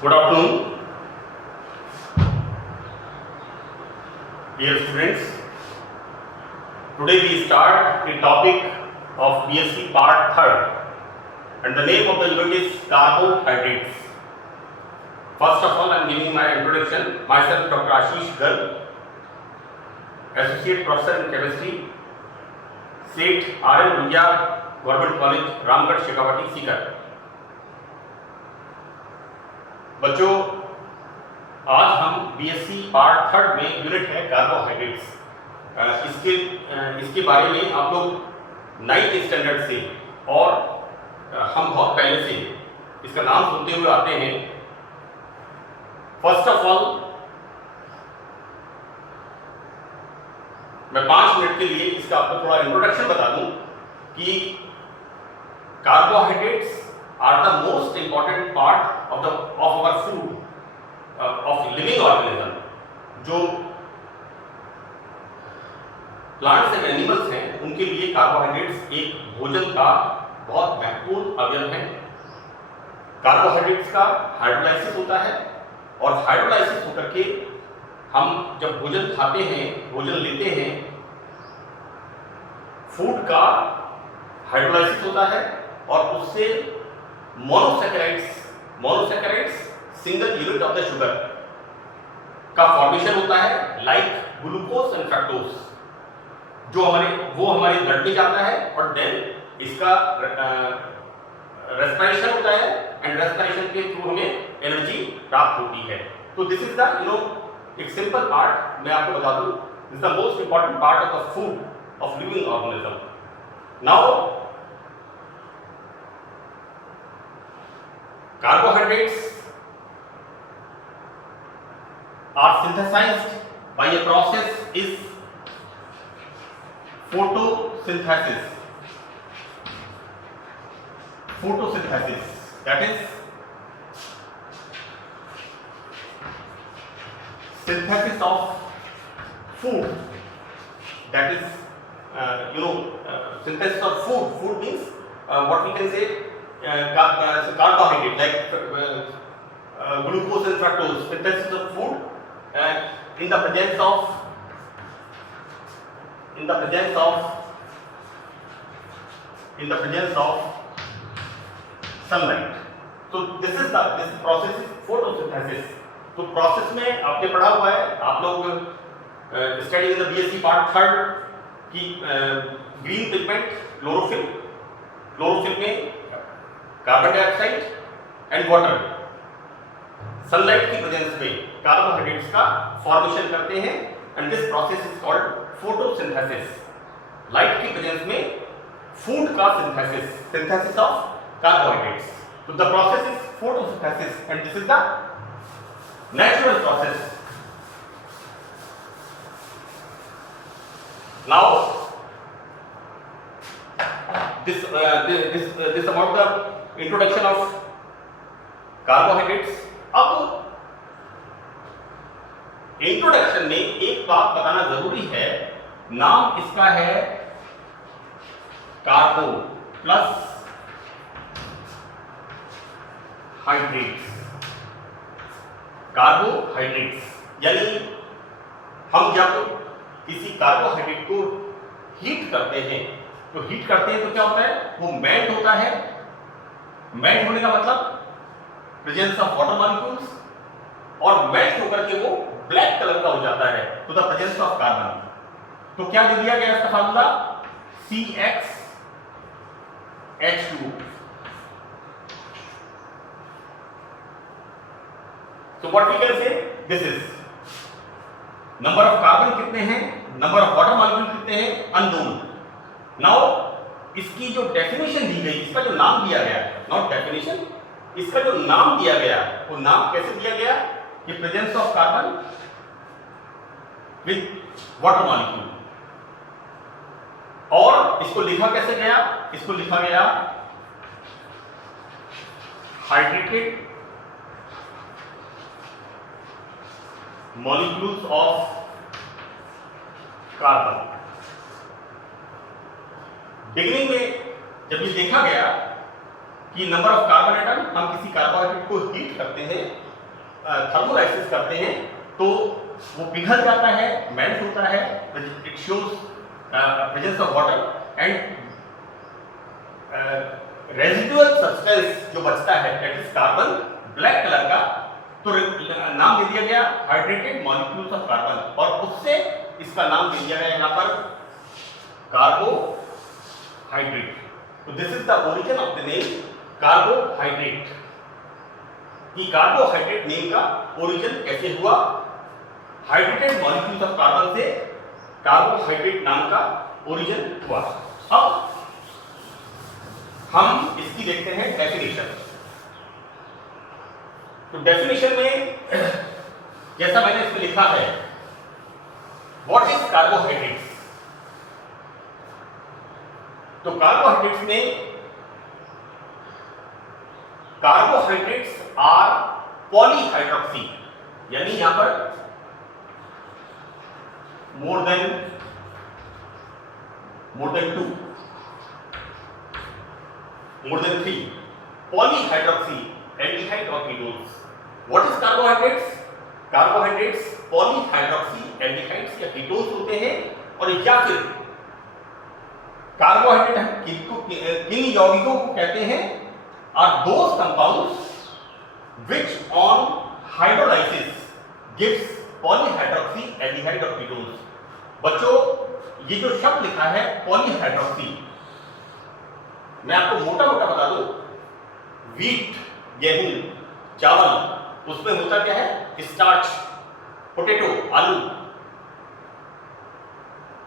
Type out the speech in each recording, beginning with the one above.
Good afternoon, dear students. Today we start the topic of BSc Part 3rd, and the name of the unit is Carbohydrates. First of all, I am giving my introduction. Myself, Dr. Ashish Garg, Associate Professor in Chemistry, Seth R.M. Bhuiya, Government College, Ramgarh, Shekhawati, Sikar. बच्चों, आज हम BSc part 3 में यूनिट है कार्बोहाइड्रेट्स। इसके बारे में आप लोग 9th स्टैंडर्ड से और हम बहुत पहले से इसका नाम सुनते हुए आते हैं। फर्स्ट ऑफ ऑल, मैं 5 मिनट के लिए इसका आपको थोड़ा इंट्रोडक्शन बता दूं कि carbohydrates are the most important part of our food of living organism। जो प्लांट्स एंड एनिमल्स हैं उनके लिए कार्बोहाइड्रेट्स एक भोजन का बहुत महत्वपूर्ण अवयव है। कार्बोहाइड्रेट्स का हाइड्रोलाइसिस होता है और हाइड्रोलाइसिस होकर के हम जब भोजन खाते हैं, भोजन लेते हैं, फूड का हाइड्रोलाइसिस होता है और उससे monosaccharides single unit of the sugar का फॉर्मेशन होता है, लाइक ग्लूकोज एंड फ्रक्टोज, जो हमारे ब्लड में जाता है और देन इसका रेस्पिरेशन होता है एंड रेस्पिरेशन के थ्रू हमें एनर्जी प्राप्त होती है। तो दिस इज द एक सिंपल पार्ट मैं आपको बता दूं, this is the most important part of the food of living organism. Now carbohydrates are synthesized by a process is photosynthesis। That is synthesis of food, that is synthesis of food. Food means what we can say carbohydrate like glucose and fructose, synthesis of food in the presence of sunlight। so this process is photosynthesis। तो प्रोसेस में आपने पढ़ा हुआ है, आप लोग study in the BSc part 3rd की green pigment chlorophyll में carbon dioxide and water sunlight की प्रेजेंस में कार्बोहाइड्रेट्स का फॉर्मेशन करते हैं and this process is called photosynthesis. Light की प्रेजेंस में फूड का सिंथेसिस ऑफ कार्बोहाइड्रेट्स। तो the process is photosynthesis and this is the natural process. Now this about the introduction of carbohydrates। अब इंट्रोडक्शन में एक बात बताना जरूरी है, नाम इसका है कार्बो प्लस हाइड्रेट्स। कार्बोहाइड्रेट्स यानी हम जब किसी कार्बोहाइड्रेट को हीट करते हैं तो क्या होता है, वो मेल्ट होता है। मेल्ट होने का मतलब प्रेजेंस ऑफ वाटर मॉलिक्यूल्स, और मेल्ट होकर के वो ब्लैक कलर का हो जाता है तो द प्रेजेंस ऑफ कार्बन। तो क्या दे दिया गया इसका formula, CxH2। so what we can say, this is number of carbon कितने हैं, नंबर ऑफ वाटर मॉलिक्यूल कितने हैं, अननोन। नाउ इसकी जो डेफिनेशन दी गई, इसका जो नाम दिया गया, नॉट डेफिनेशन, इसका जो नाम दिया गया, वो नाम कैसे दिया गया कि presence of carbon with water molecule. और इसको लिखा कैसे गया, इसको लिखा गया hydrated molecules of carbon. Beginning में जब ये देखा गया कि नंबर ऑफ कार्बन एटम, हम किसी कार्बोहाइड्रेट को हीट करते हैं थर्मोलाइसिस करते हैं तो वो पिघल जाता है, मेल्ट होता है, it shows presence of water and residual substance जो बचता है that is carbon, black colour का, तो नाम दे दिया गया हाइड्रेटेड मॉलिक्यूल्स ऑफ कार्बन, और उससे इसका नाम दे दिया गया यहाँ पर कार्बोहाइड्रेट। तो this is the origin of the name carbohydrate. कि कार्बोहाइड्रेट नेम का ओरिजिन कैसे हुआ? हाइड्रेटेड मॉलिक्यूल्स ऑफ कार्बन से कार्बोहाइड्रेट नाम का ओरिजिन हुआ। अब हम इसकी देखते हैं डेफिनेशन। तो डेफिनेशन में जैसा मैंने इसमें लिखा है, व्हाट इज कार्बोहाइड्रेट्स? तो कार्बोहाइड्रेट्स में कार्बोहाइड्रेट्स आर पॉलीहाइड्रोक्सी, यानी यहां पर more than 2, more than 3 polyhydroxy aldehyde or ketones. What is carbohydrates? Carbohydrates polyhydroxy aldehydes या ketones होते हैं, और या फिर कार्बोहाइड्रेट हम किन यौगिकों को कहते हैं? Are those compounds which on hydrolysis gives polyhydroxy aldehyde or ketones. बच्चों ये जो शब्द लिखा है पॉलीहाइड्रोक्सी, मैं आपको मोटा मोटा बता दूं, वीट गेहूं चावल उसमें होता क्या है? स्टार्च, पोटैटो आलू,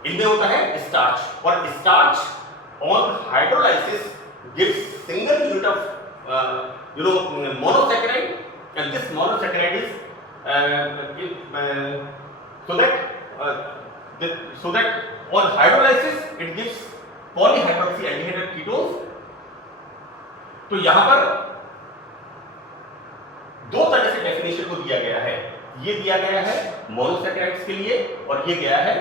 इनमें होता है स्टार्च, और starch on hydrolysis gives single unit of monosaccharide, and this monosaccharide is so that on hydrolysis it gives polyhydroxy aldehyde ketones. तो यहां पर दो तरह से डेफिनेशन को दिया गया है, ये दिया गया है मोनोसैकेराइड्स के लिए और ये गया है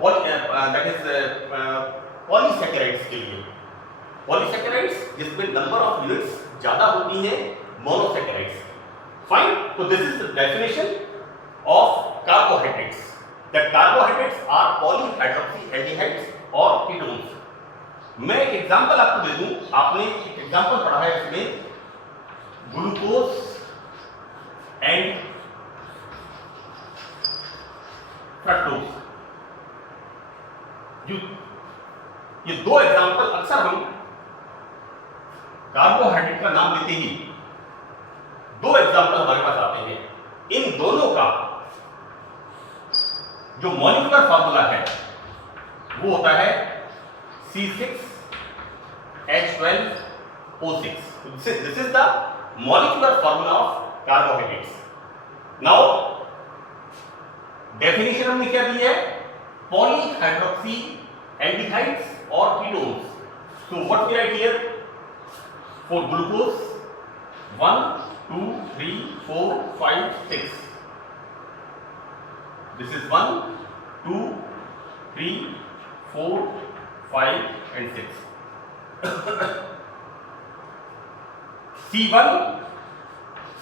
दैट इज पॉलीसैकेराइड्स के लिए। पॉलीसैकेराइड्स जिसमें नंबर ऑफ यूनिट्स ज्यादा होती हैं, मोनोसैकेराइड्स। फाइन, तो this is the definition of carbohydrates, that carbohydrates are polyhydroxy aldehydes और कीटोन्स। मैं एक एग्जांपल आपको दे दूं, आपने एक एग्जांपल पढ़ा है इसमें ग्लूकोज एंड फ्रक्टोज। ये दो एग्जांपल अक्सर हम कार्बोहाइड्रेट का नाम लेते ही दो एग्जांपल हमारे पास आते हैं। इन दोनों का जो मॉलिक्यूलर फार्मूला है वो होता है C6H12O6. This is the molecular formula of carbohydrates. Now definition हमने क्या दी है? Polyhydroxy aldehydes or ketones. So what we write here? For glucose 1, 2, 3, 4, 5, 6. This is 1, 2, 3, 4, 5 and 6. C1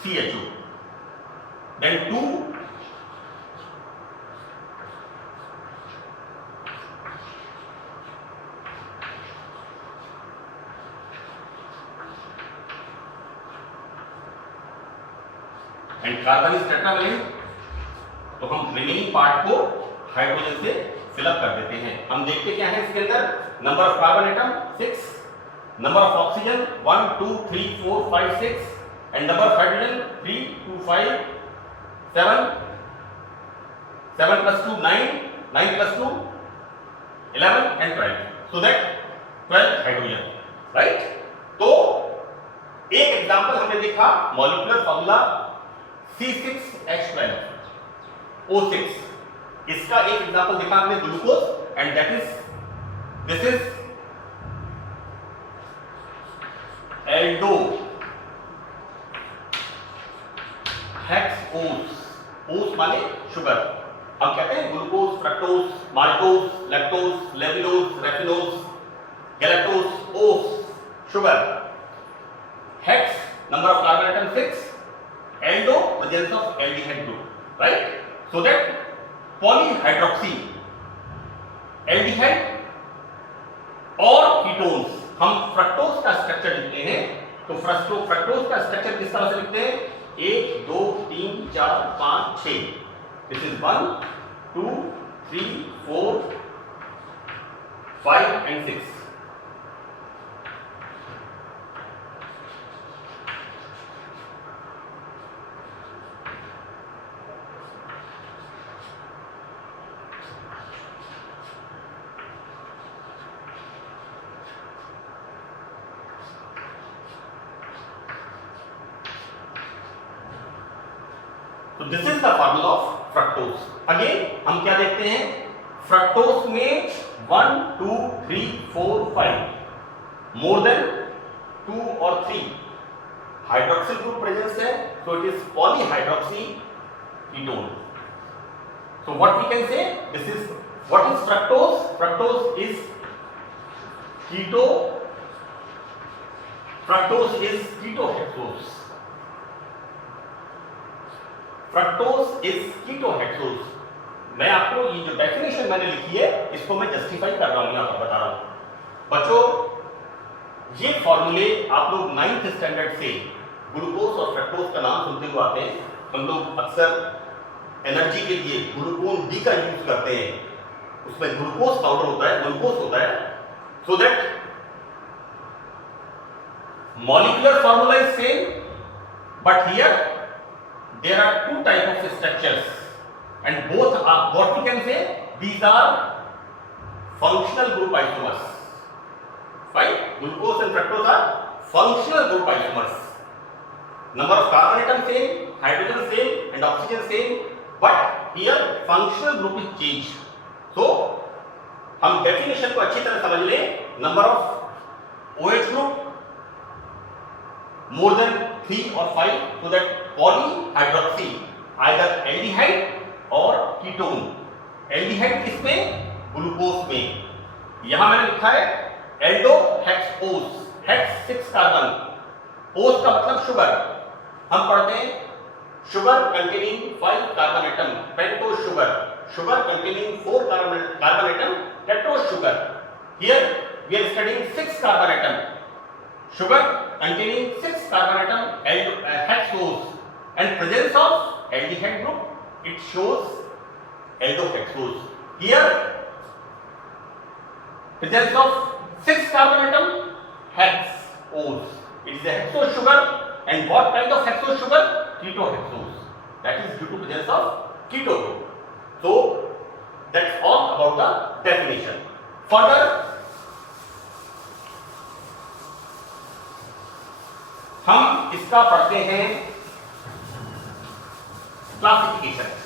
CHO, then 2 and carbon is tetravalent, तो हम remaining part को हाइड्रोजन से फिलअप कर देते हैं। हम देखते क्या है इसके अंदर? Number of carbon atom 6, number of oxygen 1, 2, 3, 4, 5, 6 and number of hydrogen 3, 2, 5, 7, 7 plus 2 9, 9 plus 2 11 and 12, so that 12 हाइड्रोजन, राइट? तो एक एग्जांपल हमने देखा मॉलिक्यूलर फार्मूला C6H12O6, इसका एक एग्जांपल देखा हमने glucose and that is this is aldo hexose, ose माने शुगर। हम कहते हैं glucose, fructose, maltose, lactose, levinose, raffinose, galactose, ose sugar, hex number of carbon atom 6, aldo presence of aldehyde group, right? So that polyhydroxy aldehyde और कीटोन्स, हम फ्रक्टोज का स्ट्रक्चर लिखते हैं तो फ्रक्टोज का स्ट्रक्चर किस तरह से लिखते हैं? 1 2 3 4 5 6, दिस इज 1 2 3 4 5 and 6. तो this is the formula of fructose. Again हम क्या देखते हैं? फ्रक्टोज में 1 2 3 4 5 मोर देन 2 और 3 हाइड्रोक्सिल ग्रुप प्रेजेंस है, so it is polyhydroxy ketone. So what we can say, this is what is fructose? Fructose is ketohexose. Fructose is ketohexose. मैं आपको ये जो डेफिनेशन मैंने लिखी है इसको मैं जस्टिफाई कर रहा हूं, यहां पर बता रहा हूं. बच्चों, ये फॉर्मूले आप लोग 9th स्टैंडर्ड से ग्लूकोज और फ्रक्टोज का नाम सुनते हुए आते हैं. हम लोग अक्सर एनर्जी के लिए ग्लूकोन डी का यूज करते हैं. उसमें ग्लूकोज पाउडर होता है, ग्लूकोज होता है, so that molecular formula is same, but here there are two type of structures and both are, what we can say, these are functional group isomers. Right? Glucose and fructose are functional group isomers. Number of carbon atom same, hydrogen same and oxygen same, but here functional group is changed. So हम definition को अच्छी तरह समझ लें. number of OH group more than 3 or 5, so that polyhydroxy either aldehyde और ketone. Aldehyde किसमें? ग्लूकोज में. यहां मैंने लिखा है एल्डोहेक्सोज, हेक्स 6 कार्बन, ओज का मतलब शुगर. हम पढ़ते हैं sugar containing 5 carbon atom, pentose sugar. Sugar containing 4 carbon atom, tetrose sugar. Here we are studying 6 carbon atom, sugar containing 6 carbon atom, hexose, and presence of aldehyde group, it shows aldohexose. Here presence of 6 carbon atom, hexose, it is a hexose sugar. And what kind of hexose sugar? Ketohexose, that is due to presence of keto group. So that's all about the definition. Further हम इसका पढ़ते हैं क्लासिफिकेशन.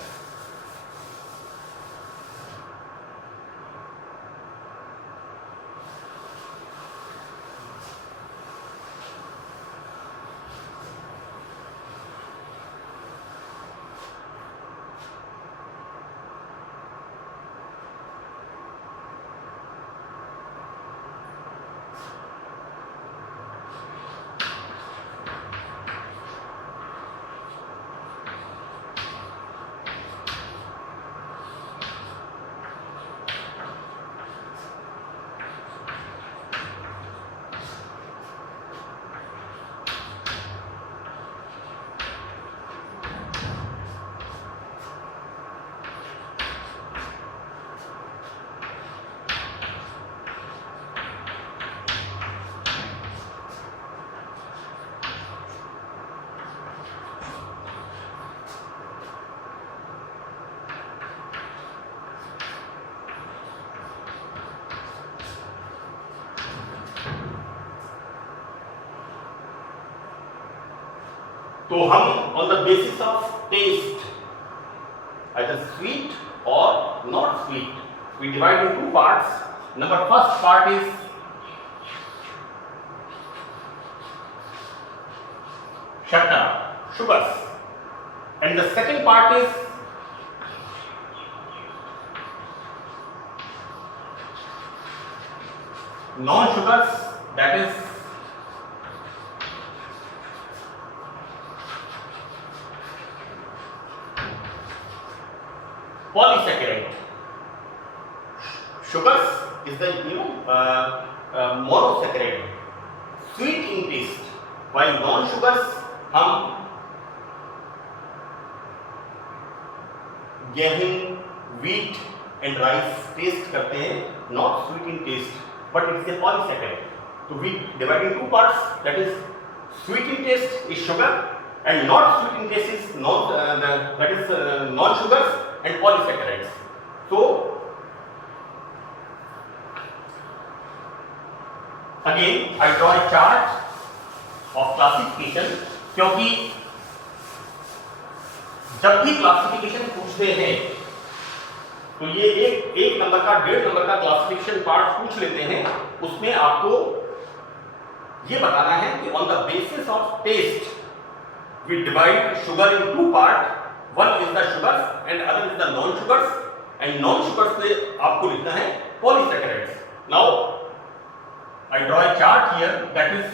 तो हम on the basis of taste, either sweet or not sweet, we divide into two parts. Number first part is shakarta, sugars, and the second part is non-sugars, that is polysaccharide. Sugars is the monosaccharide, sweet in taste, while non-sugars हम गेहूं, wheat and rice test करते हैं, not sweet in taste, but it's a polysaccharide. So we divide in two parts, that is sweet in taste is sugar and not sweet in taste is non-sugars and polysaccharides. So again I draw a chart of classification, क्योंकि जब भी क्लासिफिकेशन पूछते हैं तो ये एक नंबर का 1.5 नंबर का क्लासिफिकेशन पार्ट पूछ लेते हैं, उसमें आपको ये बताना है कि on the basis of taste we divide sugar in two part, one is the sugars and other is the non sugars, and non sugars से आपको लिखना है polysaccharides. Now I draw a chart here, that is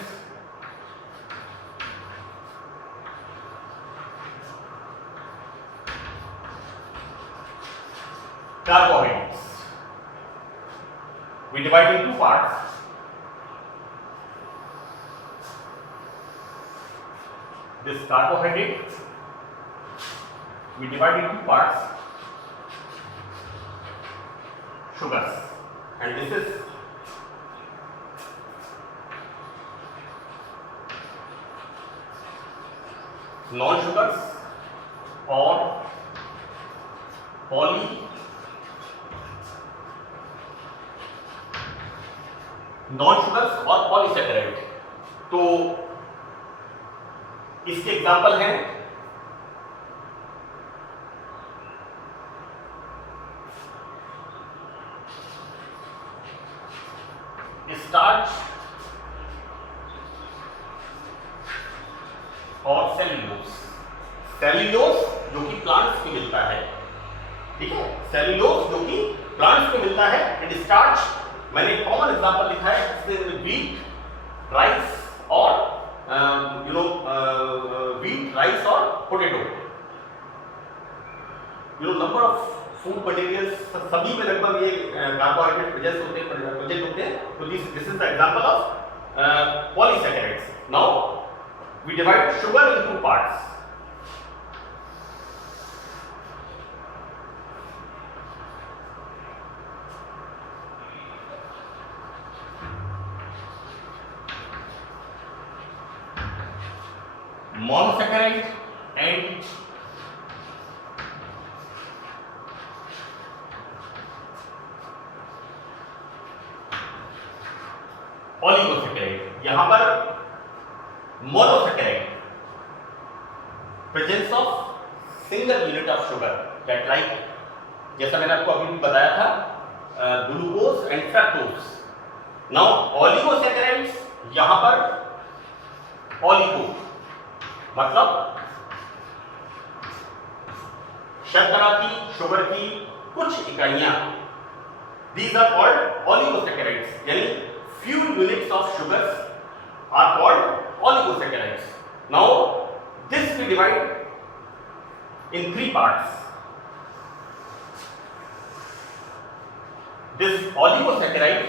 carbohydrates. We divide in two parts. This carbohydrate we divide in two parts, sugars, and this is non-sugars और non-sugars और पॉलीसैकेराइड. तो इसके एग्जाम्पल हैं स्टार्च और सेल्यूलोज. सेल्यूलोज जो कि प्लांट्स में मिलता है, ठीक है, सेल्यूलोज जो कि प्लांट्स में मिलता है, एंड स्टार्च मैंने कॉमन एग्जांपल लिखा है, जिसमें व्हीट, राइस और व्हीट, राइस और potato. Number of food materials सभी में लगभग ये कार्बोहाइड्रेट प्रेजेंट होते हैं. तो this is the example of polysaccharides. Now we divide sugar in two parts. Monosaccharide and oligosaccharide. यहां पर monosaccharide, presence of single unit of sugar, that like जैसा मैंने आपको अभी भी बताया था, glucose and fructose. Now oligosaccharides, यहां पर ओलिगो मतलब शर्करा की, शुगर की कुछ इकाइयां, these are called oligosaccharides, यानी few units of sugars are called oligosaccharides. Now this we divide in three parts. This oligosaccharide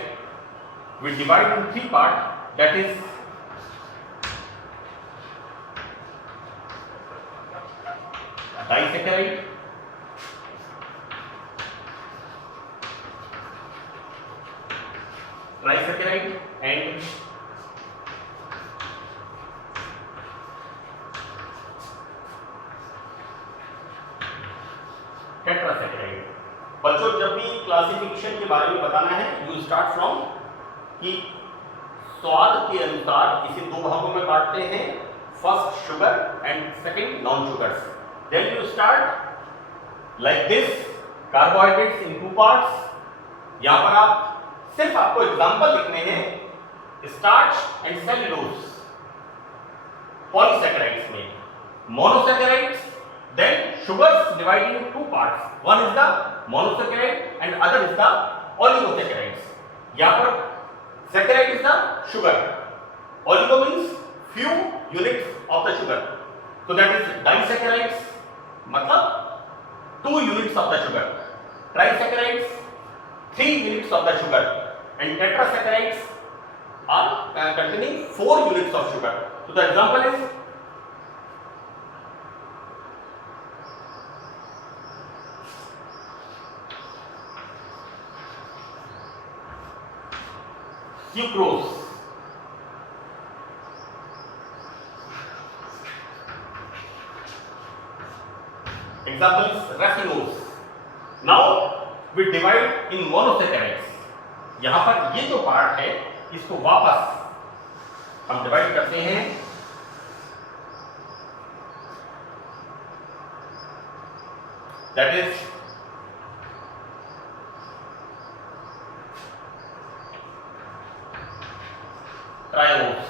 we divide in three parts, that is disaccharide, trisaccharide and टेट्रासैकेराइड. बच्चों जब भी क्लासिफिकेशन के बारे में बताना है, यू स्टार्ट फ्रॉम कि स्वाद के अनुसार इसे दो भागों में बांटते हैं, first sugar and second non sugars. Then you start like this, carbohydrates in two parts. यहां पर आप सिर्फ आपको एग्जांपल लिखने हैं, स्टार्च एंड सेल्यूलोज पॉलीसैकेराइड्स में, monosaccharides. Then sugars divided into two parts. One is the monosaccharide and other is the oligosaccharides. यहाँ पर saccharide is the sugar. Oligo means few units of the sugar. So that is disaccharides, मतलब 2 units of the sugar. Trisaccharides 3 units of the sugar, and tetrasaccharides are containing 4 units of sugar. So the example is sucrose, example is raffinose. Now we divide in monosaccharides. यहां पर ये जो पार्ट है इसको वापस हम डिवाइड करते हैं that is triose,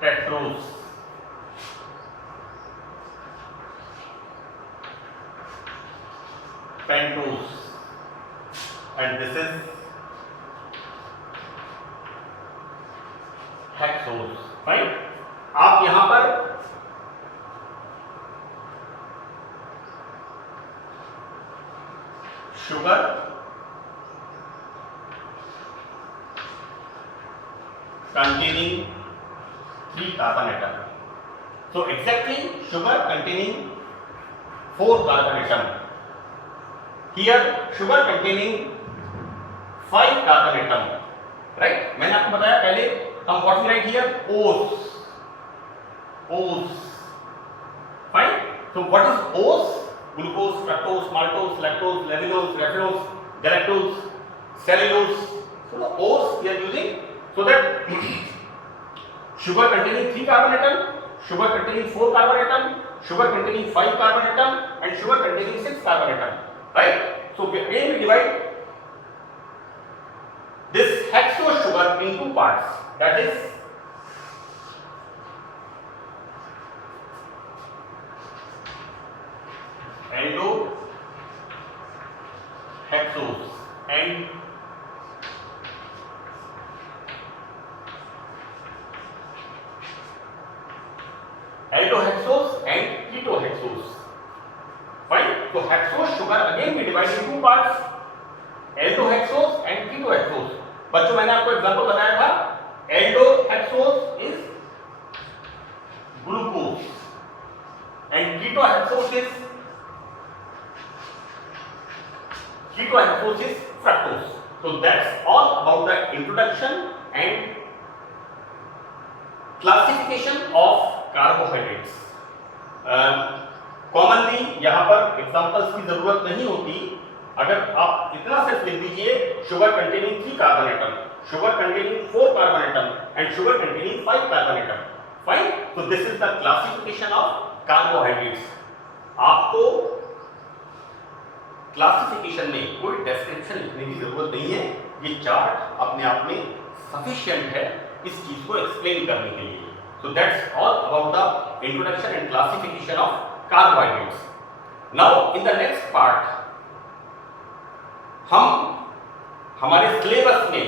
Tedros, pentose, and this is hexose. Fine. आप यहां पर sugar containing 3 carbon atom. So exactly sugar containing 4 carbon atom. Here sugar containing 5 carbon atom, right? मैंने आपको बताया पहले हम what we write here O's, fine. So what is O's? Glucose, fructose, maltose, lactose, levulose, raffinose, galactose, cellulose. So the O's we are using so that sugar containing 3 carbon atom, sugar containing 4 carbon atom, sugar containing 5 carbon atom, and sugar containing 6 carbon atom. Right? So again we divide this hexose sugar in 2 parts. That is endohexose and ketohexose. Fine. So hexose sugar again we divide in 2 parts, aldohexose and ketohexose. बच्चों मैंने आपको एग्जांपल बताया था aldohexose is glucose and ketohexose is fructose. So that's all about the introduction and classification of carbohydrates. Commonly यहाँ पर एग्जांपल्स की जरूरत नहीं होती. अगर आप इतना सिर्फ लिख दीजिए sugar containing 3 carbon atom, sugar containing 4 carbon atom and sugar containing 5 carbon atom. Fine. So this is the classification of carbohydrates. आपको क्लासिफिकेशन में कोई डिस्क्रिप्शन लिखने की जरूरत नहीं है. ये चार्ट अपने आप में सफिशिएंट है इस चीज को एक्सप्लेन करने के लिए. So that's all about the introduction and classification of carbohydrates. Now in the next part हम हमारे सिलेबस में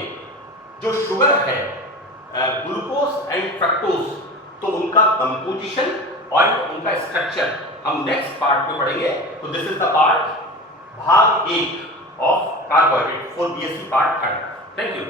जो शुगर है ग्लूकोज एंड फ्रक्टोज, तो उनका कंपोजिशन और उनका स्ट्रक्चर हम नेक्स्ट पार्ट में पढ़ेंगे. तो दिस इज द पार्ट भाग 1 of carbohydrate for BSc part 3. Thank you.